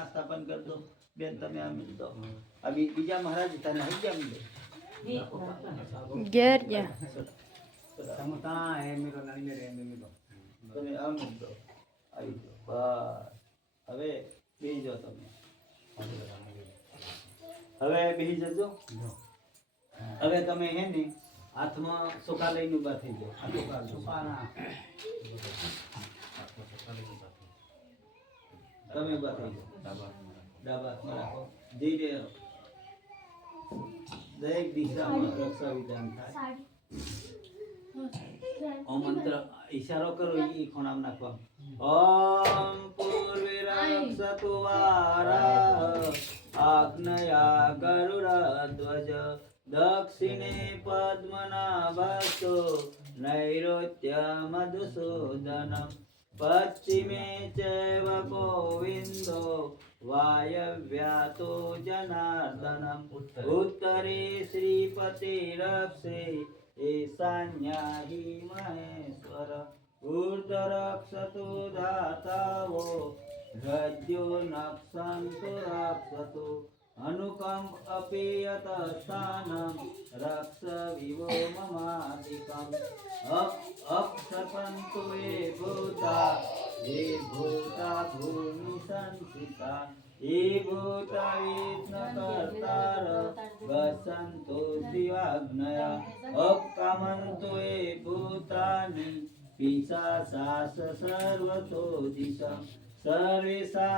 આ સ્થાપન કરી દો બેન તમે આમ દો આ બીજા મહારાજ તને હઈ ગયા ઘેર જા સમતા હે મેરો નાની રે મેરો તમે આમ દો આવી દો બસ હવે બેહી જાઓ તમે હવે બેહી જજો હવે તમે હે ને હાથમાં સોકા લઈને ઊભા થઈ જાઓ આ સોકાના તમે ઊભા થઈ જાઓ ડાબા રાખો ધીરે દરેક દિશામાં રક્ષા વિધાન થાય ઓમ મંત્ર ઈશારો કરો ઈ ખૂણામ નાખવા ઓમ પૂર્વે રક્ષતુ વારા આગ્નેયા ગરુડધ્વજ દક્ષિણે પદ્મનાભસ્તો નૈઋત્ય મધુસૂદન પશ્ચિમે ચૈવ ગોવિંદો વાયવ્યાતો જનાર્દનમ ઉત્તરે શ્રીપતિરક્ષે ईशान्याहि महेश्वर ऊर्ध्वरक्षतु धातावो हृद्यो नक्षन्तु रक्षतु अनुकम्प अपि यतस्थानं रक्ष विवो ममादिकम् अक्षपन्तु ये भूता भूमि संस्थिता ये भूता विघ्नकर्तार वसन्तु शिवाग्नया अपकामन्तु ये भूतानि पिशाचास सर्वतो दिशा सर्वेषां